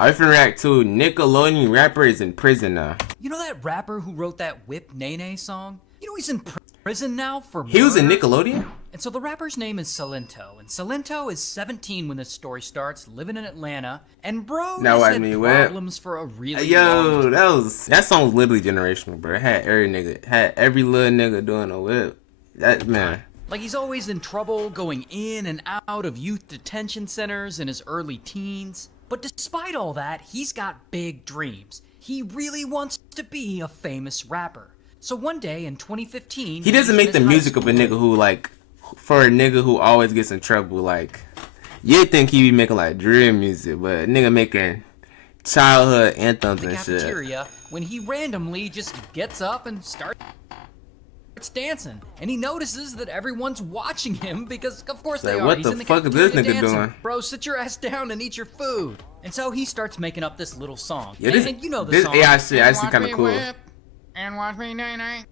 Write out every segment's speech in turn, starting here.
I finna react to Nickelodeon rapper is in prison now. You know that rapper who wrote that Whip Nene song? You know he's in prison now for murder? He was in Nickelodeon? And so the rapper's name is Silento, and Silento is 17 when this story starts, living in Atlanta, and bro has had problems for a really long time. That song was literally generational, bro. It had every little nigga doing a whip. That man. Like, he's always in trouble going in and out of youth detention centers in his early teens. But despite all that, he's got big dreams. He really wants to be a famous rapper. So one day in 2015, he doesn't make the music of a nigga who, like, for a nigga who always gets in trouble. Like, you'd think he be making like drill music, but a nigga making childhood anthems and shit. Cafeteria, when he randomly just gets up and starts dancing, and he notices that everyone's watching him because of course they are. What the fuck is this nigga doing? Bro, sit your ass down and eat your food. And so he starts making up this little song. Yeah, and you know the song. AI shit actually kind of cool. And watch me nay,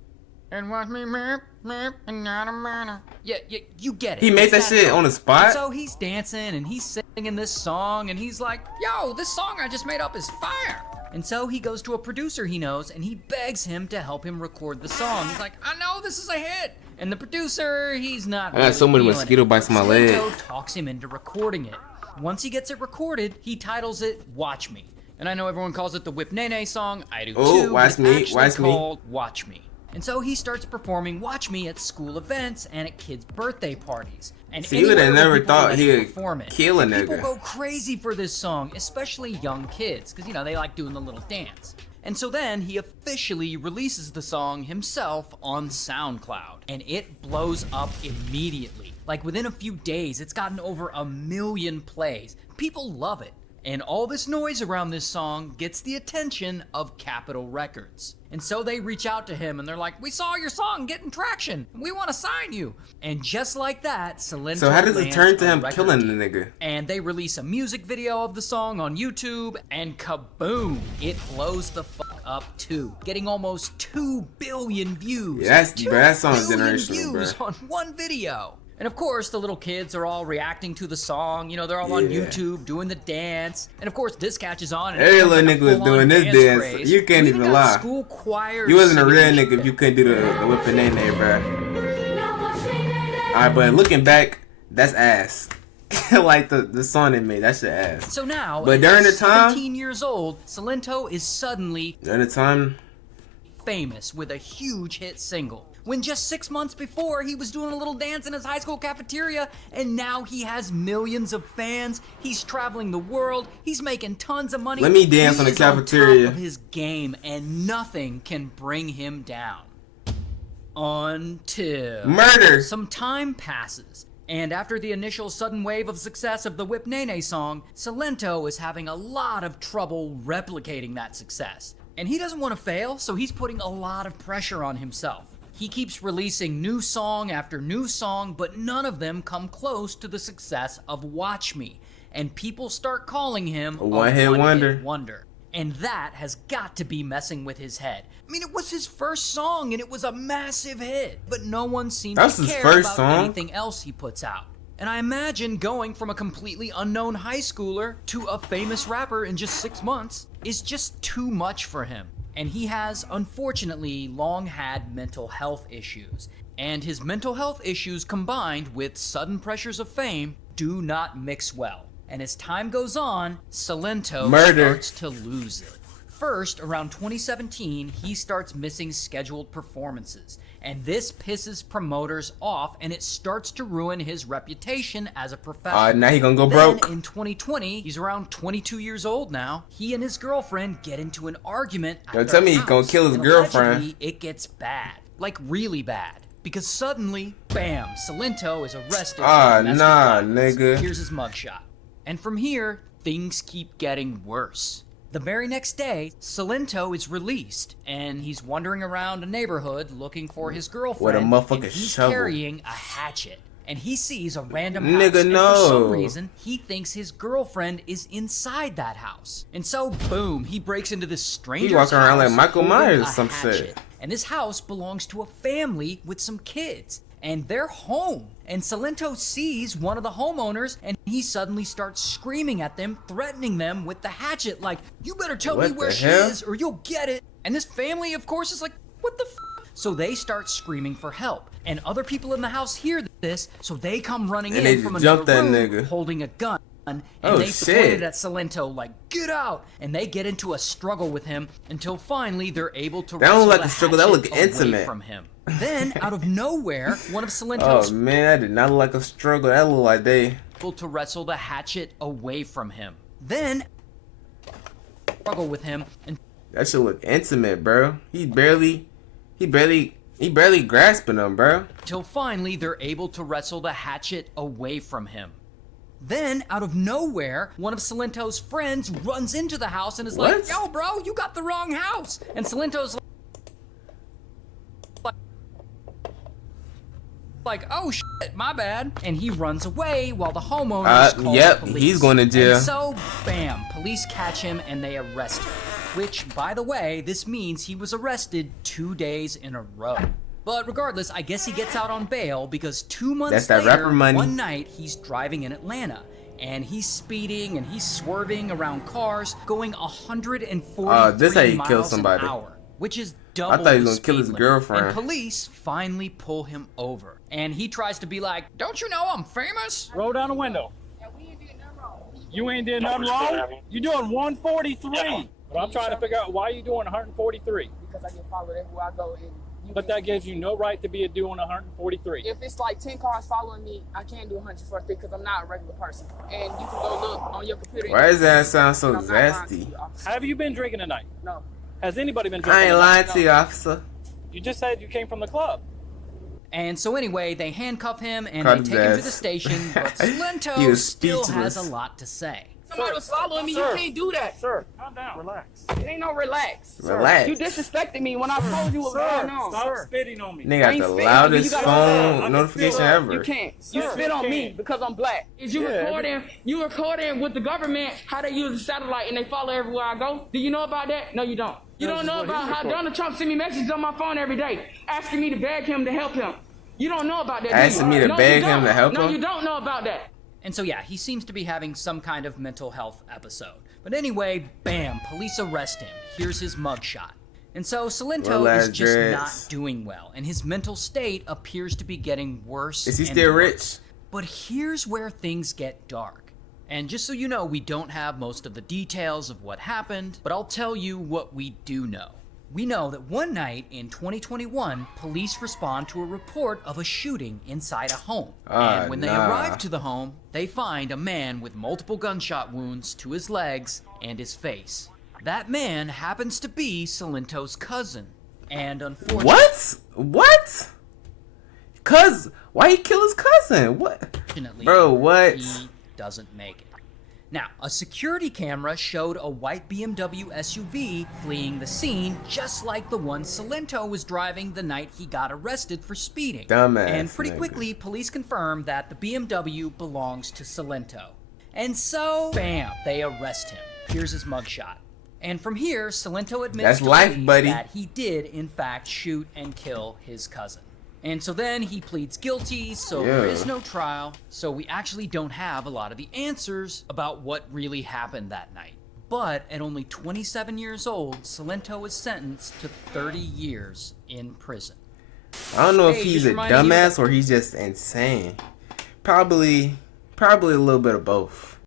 and watch me and not a manner. Yeah, you get it. He made that shit on the spot. And so he's dancing and he's singing this song and he's like, yo, this song I just made up is fire. And so he goes to a producer he knows and he begs him to help him record the song. He's like, I know this is a hit. And the producer, he's not I got so many mosquito bites in my leg. Talks him into recording it. Once he gets it recorded, he titles it Watch Me. And I know everyone calls it the Whip Nene song. I do too. Watch me, watch me. Watch Me. And so he starts performing Watch Me at school events and at kids' birthday parties. And see, you would have never thought he would kill a nigga. People go crazy for this song, especially young kids, because, you know, they like doing the little dance. And so then he officially releases the song himself on SoundCloud. And it blows up immediately. Like, within a few days, it's gotten over 1 million plays. People love it. And all this noise around this song gets the attention of Capitol Records. And so they reach out to him and they're like, we saw your song getting traction. We want to sign you. And just like that, Silento So how does it turn to him killing the nigga? And they release a music video of the song on YouTube and kaboom, it blows the fuck up too. Getting almost 2 billion views. Yeah, that song's generational, bro. On one video. And of course, the little kids are all reacting to the song. You know, they're all on YouTube doing the dance. And of course, this catches on. And every little nigga was doing this dance. Craze. You can't even lie. School choir. You wasn't a real nigga if you couldn't do the whipping name, bro. Alright, but looking back, that's ass. Like the song they made, that's your ass. So now, but during the time, 17 years old, Silento is suddenly famous with a huge hit single. When just 6 months before, he was doing a little dance in his high school cafeteria, and now he has millions of fans. He's traveling the world. He's making tons of money. Let me dance on the cafeteria. On top of his game, and nothing can bring him down. Until murder. Some time passes, and after the initial sudden wave of success of the Whip Nene song, Silento is having a lot of trouble replicating that success. And he doesn't want to fail, so he's putting a lot of pressure on himself. He keeps releasing new song after new song, but none of them come close to the success of Watch Me. And people start calling him a one-hit wonder. And that has got to be messing with his head. I mean, it was his first song and it was a massive hit, but no one seems to care about anything else he puts out. And I imagine going from a completely unknown high schooler to a famous rapper in just 6 months is just too much for him. And he has, unfortunately, long had mental health issues. And his mental health issues combined with sudden pressures of fame do not mix well. And as time goes on, Silento starts to lose it. First, around 2017, he starts missing scheduled performances. And this pisses promoters off, and it starts to ruin his reputation as a professional. Now he gonna go broke. Then in 2020, he's around 22 years old now. He and his girlfriend get into an argument at their tell me house, he's gonna kill his girlfriend. It gets bad, like really bad. Because suddenly, bam, Silento is arrested. Nigga. Here's his mugshot. And from here, things keep getting worse. The very next day, Silento is released, and he's wandering around a neighborhood looking for his girlfriend. With a motherfucking he's shovel. carrying a hatchet. And he sees a random house, Nigga, and no. for some reason, he thinks his girlfriend is inside that house. And so, boom, he breaks into this stranger's house. He walking around like Michael Myers or some hatchet. shit. And this house belongs to a family with some kids. and they're home. And Salento sees one of the homeowners, and he suddenly starts screaming at them, threatening them with the hatchet, like, "You better tell me What where the she hell? is, or you'll get it." And this family, of course, is like, "What the f?" So they start screaming for help. And other people in the house hear this, so they come running And in they from just another jump that room nigga. holding a gun. And Oh, they shit. pointed at Salento like, "Get out!" And they get into a struggle with him until finally they're able to That don't wrestle look like the a struggle, that hatchet look away intimate. from him. Then, out of nowhere, one of Oh Salento's man, that did not look like a struggle. That looked like they. able to wrestle the hatchet away from him. Then, struggle with him That shit look intimate, bro. He barely grasping them, bro. until finally they're able to wrestle the hatchet away from him. Then, out of nowhere, one of Salento's friends runs into the house and is like, What? "Yo, bro, you got the wrong house." And Salento's like, "Oh shit, my bad." And he runs away while the homeowners call Yep, the police. he's going to jail. And so, bam, police catch him and they arrest him. Which, by the way, this means he was arrested 2 days in a row. But regardless, I guess he gets out on bail because 2 months That's that later, rapper money. one night, he's driving in Atlanta. And he's speeding and he's swerving around cars, going 143 this how you kill miles somebody. an hour, which is double thought he was the gonna kill his speed limit. girlfriend. And police finally pull him over. And he tries to be like, "Don't you know I'm famous?" Roll down the window. You ain't did nothing wrong. You doing 143. But I'm trying to figure out why you doing 143. Because I get followed everywhere I go. And But that gives you no right to be doing 143. if it's like 10 cars following me, I can't do 143 because I'm not a regular person. And you can go look on your computer. Why does that sound so And I'm not lying to zesty? you, officer. Have you been drinking tonight? No. Has anybody been drinking I ain't tonight? lying to you, officer. You just said you came from the club. And so anyway, they handcuff him and Cut they take him to his the ass. station, but He Salento was still has speechless. a lot to say. Somebody was following me. Sir. You can't do that. Sir, calm down. Relax. It ain't no relax. Relax. You disrespected me when I told you what was going on. Stop spitting on me. Nigga I got ain't the spitting, loudest you gotta- phone I notification can feel ever. You can't. You Sir, spit on you me can't. because I'm black. Is you Yeah. recording with the government how they use the satellite and they follow everywhere I go? Do you know about that? No, you don't. You This don't is know what about he's how recording. Donald Trump sent me messages on my phone every day asking me to beg him to help him. You don't know about that, do you? Asking me to No, you beg him don't. to help No, him? you don't know about that. And so yeah, he seems to be having some kind of mental health episode. But anyway, bam, police arrest him. Here's his mugshot. And so Salento Little is ass just dreads. not doing well, and his mental state appears to be getting worse. Is he and still worse. rich? But here's where things get dark. And just so you know, we don't have most of the details of what happened, but I'll tell you what we do know. We know that one night in 2021, police respond to a report of a shooting inside a home. And when they nah. arrive to the home, they find a man with multiple gunshot wounds to his legs and his face. That man happens to be Salento's cousin. And unfortunately, What? Why he kill his cousin? What? Bro, what? he doesn't make it. Now, a security camera showed a white BMW SUV fleeing the scene, just like the one Salento was driving the night he got arrested for speeding. Dumbass And pretty nigga. quickly, police confirmed that the BMW belongs to Salento. And so, bam, they arrest him. Here's his mugshot. And from here, Salento admits That's to life, police buddy. that he did, in fact, shoot and kill his cousin. And so then he pleads guilty, so there Yeah. is no trial, so we actually don't have a lot of the answers about what really happened that night. But at only 27 years old, Salento is sentenced to 30 years in prison. I don't know if Hey, he's just a reminding you dumbass or he's just insane. Probably a little bit of both.